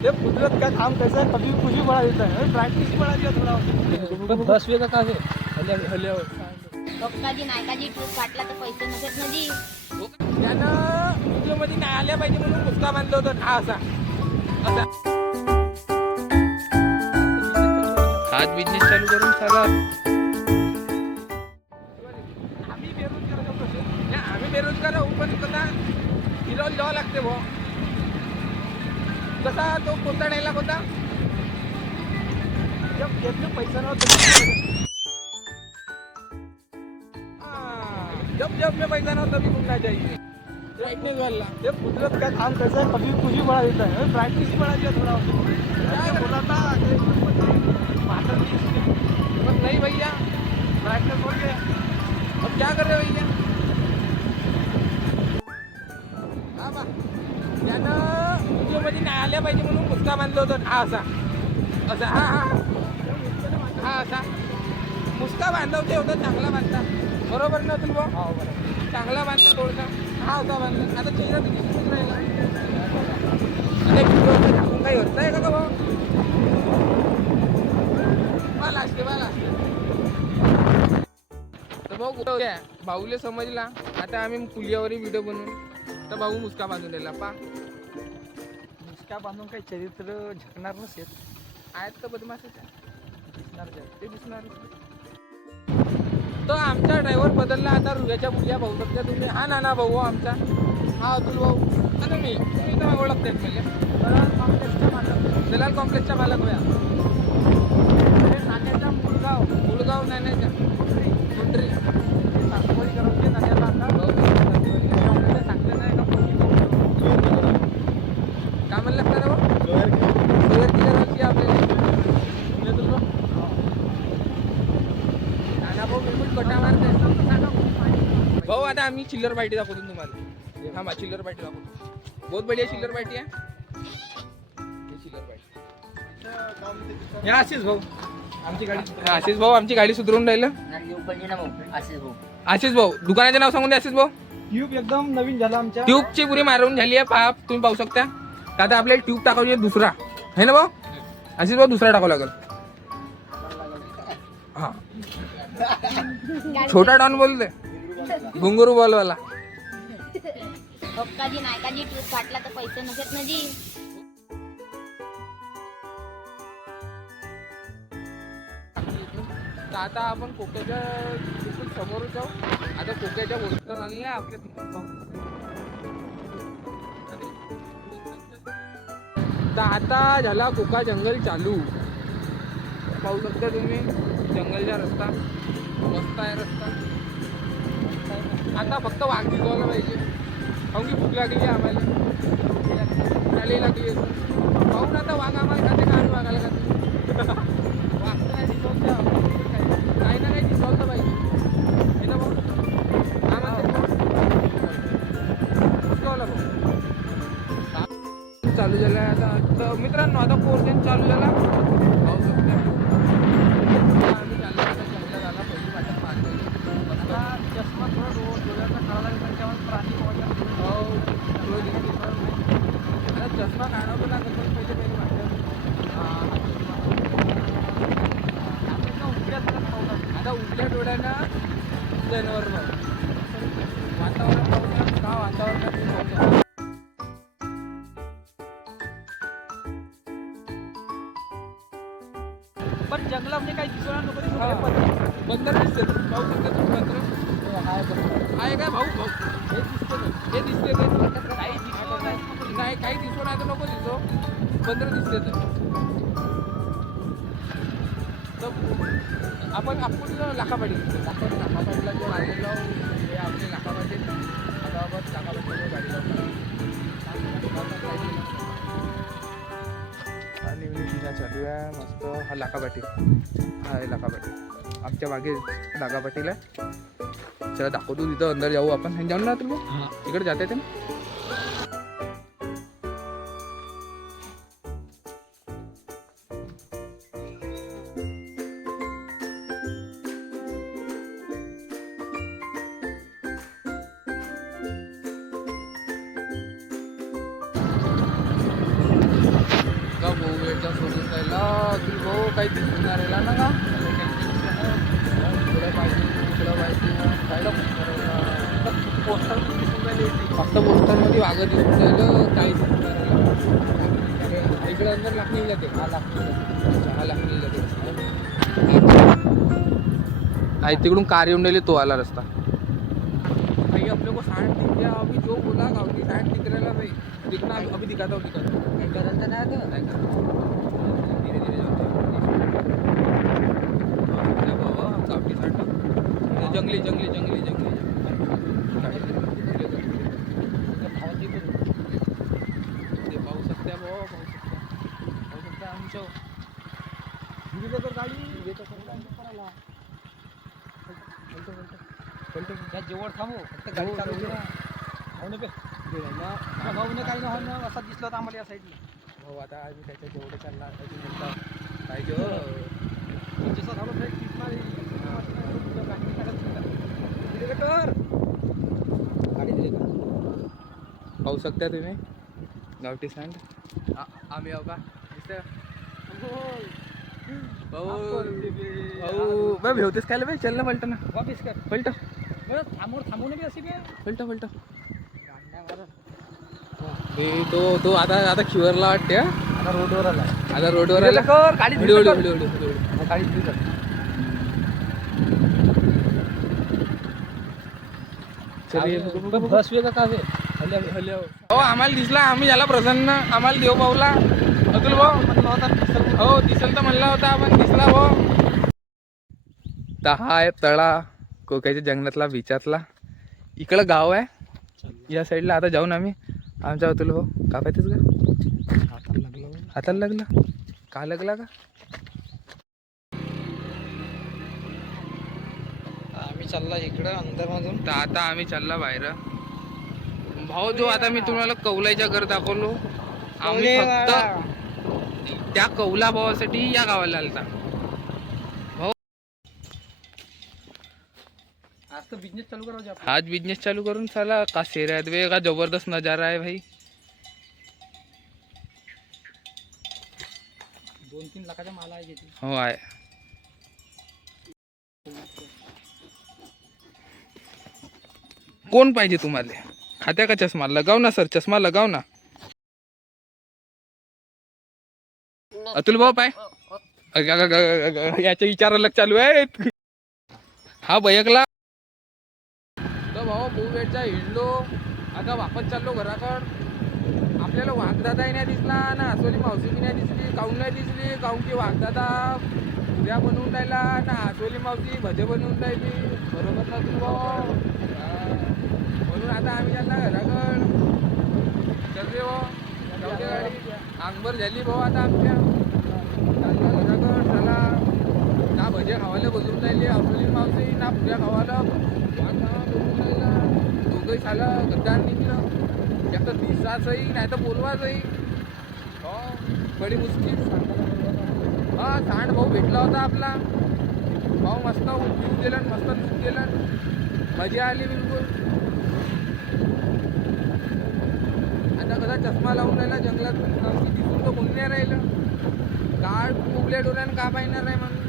ये कुदरत का काम कैसा है, कभी कुछ भी बड़ा देता है, प्रैक्टिस बड़ा दिया थोड़ा बस 10 वेळा का आहे हल्यावर पक्काजी नायकाजी टूप काटला तर पैसे नसत ना जी. त्यानं व्हिडिओ मध्ये नाही आल्या पाहिजे म्हणून मुस्का बांधला होता हा असा हाच बिझनेस चालू करून चला. आम्ही बेरोजगार होतो कसे आम्ही बेरोजगार होऊ पण कसा हिरो लिहावं लागते भाऊ. कसा तो कोणता डायलॉग होता, जब जेब में पैसा ना हो तो जब जब में पैसा ना हो तभी घूमना चाहिए. ब्राइटनेस वाला ये कुदरत का काम कैसा है, कभी कुछ भी बड़ा देता है, प्रैक्टिस बड़ा दिया थोड़ा बोला था पण नहीं भैया प्रैक्टिस हो गया. अब क्या कर रहे भैया. हा बा त्यानं व्हिडिओ मध्ये नाही आल्या पाहिजे म्हणून मुस्का बांधला होता हा असा असा हा हा हा असा मुस्का बांधवते होता चांगला बांधता बरोबर ना तुला भाऊ. चांगला बांधता थोडसा हा होता बांधला. आता चेहरा किती सुंदर राहिला. आता व्हिडिओ टाकून काही होत नाही का भाऊ. मला असते मला तर भाऊ कुठं घ्या भाऊले समजला. आता आम्ही पुलियावरही व्हिडिओ बनवून तर भाऊ मुस्का बांधून दिला पा. मुस्का बांधून काही चरित्र झकणार नसेल, आहेत तर बदमाशच आहे दिसणार ते दिसणार. तो आमचा ड्रायव्हर बदलला आता रुग्याच्या पुलिया भाऊ शकता तुम्ही. हा नाना भाऊ आमचा हा अतुल भाऊ आता तुम्ही तर ओळखते म्हणजे दलाल कॉम्प्लेक्सचा मालक होया. नाण्याचा मुळगाव नाण्याच्या मुंडरी सासवडी करवते नाण्याला सांगते नाही काय म्हणलं असतं भाऊ सोयर किती आपल्याला नाना भाऊ बिलकुल कटा मारते भाऊ. आता आम्ही चिल्लर पार्टी दाखवतो तुम्हाला. हा चिल्लर पार्टी दाखवतो. बहुत बढ़िया चिल्लर पार्टी आहे. चिल्लर पार्टी हे आशिष भाऊ आमची गाडी. आशिष भाऊ आमची गाडी सुधरून राहिलं. आशिष भाऊ दुकानाचे नाव सांगून द्या. आशिष भाऊ ट्यूब एकदम नवीन झाला आमच्या. ट्यूबची पुरी मारून झाली आहे पहा तुम्ही पाहू शकता. आता आपल्याला ट्यूब टाकायची आहे दुसरा है ना भाऊ. आशिष भाऊ दुसरा टाकावं लागेल. हा छोटा डॉन बोलते घुंगरू बॉलवाला. पक्काजी नायकाजी टूप काटला तर पैसे नसत ना जी. तर आता आपण कोक्याच्या बिलकुल समोर जाऊ. आता कोक्याच्या वस्तू आणल्या आपल्या. तर आता झाला कोका जंगल चालू. पाहू शकता तुम्ही जंगलचा रस्ता मस्त आहे रस्ता. आता फक्त वाघ दिसवायला पाहिजे काहून की भूक लागली आम्हाला. चाली लागली पाहून आता वाघ आम्हाला खाते का आम्ही वाघाला खाते. वाघ नाही दिसवलं काही ना काही दिसवलं पाहिजे हे ना भाऊ. काय म्हणते दिसवलं भाऊ. चालू झालं आता. तर मित्रांनो आता पोर्शन चालू झाला पाहू शकता. आम्ही चाललो आता जंगलात. आला पहिली वाटत पाहतो आता चष्मा थोडा डोळ्याचा काढा लागेल त्याच्यावर प्राणी आता चष्मा काढावं लागेल पण पहिले वाटत. आता उघड्या डोळ्यानं जनावर वातावरण पाहूया का वातावरण. पण जंगलामध्ये काही दिसणार नको. बंदर दिसते पाहू शकता तुम्ही. बंदर आहे काय भाऊ भाऊ हे दिसते काही दिसतो नाही काही दिसतो नाही तर नको दिसतो. बंदर दिसते तर आपण लाखापाडी लाखापाडीला जो आलेलो हे आपले लाखापाडी. आता आपण लाखापाडीला गाडी लावतो आणि दिना चालू आहे मस्त. हा लाखापाटी हा आहे लाखापाटी आमच्या मागे लाखापाटीला. चला दाखवतो तिथं अंदर जाऊ आपण. जाऊन ना तुम्ही तिकडे जाता येते ना. अतुल भाऊ काही दिसून राहिला ना का इकडं पाहिजे इकडं पाहिजे पोस्टर दिसून राहिले फक्त पोस्टरमध्ये वाघ दिसून राहिलं काही दिसून राहिलं इकडे अंदर लाखणी जाते 6 लाखणी जाते तिकडून कार येऊन राहिली तो आला रस्ता भाई अपने को सांड दिख गया अभी जो बोला गावठी सांड दिख रहा भाई दिखना अभी दिखाता हूँ नहीं करता ना तो धीरे धीरे गावठी सांड जंगली जंगली जंगली जंगली पाहू शकते भाऊ पाहू शकते आमच्या गाडी त्या जेवळ थांबू फक्त गाडी चालू करा हो ना बे भाऊने काही ना हो ना असा दिसला होता आम्हाला या साईडला भाऊ आता आम्ही त्याच्या जेवढं चालला पाहिजे जसं झालं फ्रेंड दिसणार गाडी दिली का पाहू शकता तुम्ही गावठी सँड आम्ही आहो का भाऊ भाऊ भेवतेस काय भाई चल ना पलट ना वापिस कर पलट थांबू नये अशी बे पलट पलट तो आता खिवरला वाटते आता रोडवर आला आता रोडवर आला गाडी व्हिडिओ व्हिडिओ व्हिडिओ गाडी दिली कर बस वेगा का हो आम्हाला दिसला आम्ही झाला प्रसन्न आम्हाला देव पावला अतुल भाऊ म्हटलं होता हो दिसल तर म्हणला होता पण दिसला भाऊ तर हा आहे तळा कोक्याच्या जंगलातला बिचातला इकडं गाव आहे या साईडला आता जाऊन आम्ही आमच्या अतुल भाऊ का पाहतेस का हाताला लागला का लागला का आम्ही चालला इकडं अंदरमधून तर आता आम्ही चालला बाहेर भाऊ जो आता मी तुम्हाला कौलाईच्या घर दाखवलो आम्ही फक्त त्या कौला भावासाठी या गावाला आलता भाऊ आज तो बिझनेस चालू करायचा हाच बिझनेस चालू करून चला का सेऱ्यात वे का जबरदस्त नजारा आहे भाई 2-3 लाखाचा माल आहे घेतली हो आहे कोण पाहिजे तुम्हाला खात्या का चष्मा लगाव ना सर चष्मा लगाव ना अतुल भाऊ पाय याच्या विचारायला चालू आहेत हा बयकला तर भाऊ वेळचा हिंडलो आता वापस चाललो घराकड आपल्याला वाघदादाही नाही दिसला ना आसोली मावशी नाही दिसली काऊन नाही दिसली काऊन की वाघदादा उद्या बनवून राहिला ना आसोली मावशी भजे बनवून राहिली बरोबर ना तू भाऊ म्हणून आता आम्ही त्यांना घराकड चलते भाऊ जाऊ दे गाडी अंगभर झाली भाऊ आता आमच्या चालला घराकड चला ना भजे खावायला बसून राहिले आसोली मावशी ना पुऱ्या खावायला बसून राहिला दोघंही झालं गद्दार निघलं एक तर दिसाचंही नाही तर बोलवाचंही हो बडी मुश्किल हा सांड भाऊ भेटला होता आपला भाऊ मस्त जीव दिलं मस्त लूक दिलं मजा आली बिलकुल आता कसा चष्मा लावून राहिला जंगलात दिसून तर कोण नाही राहिलं काळ उगल्या डोळ्यानं का पाहिणार नाही म्हणून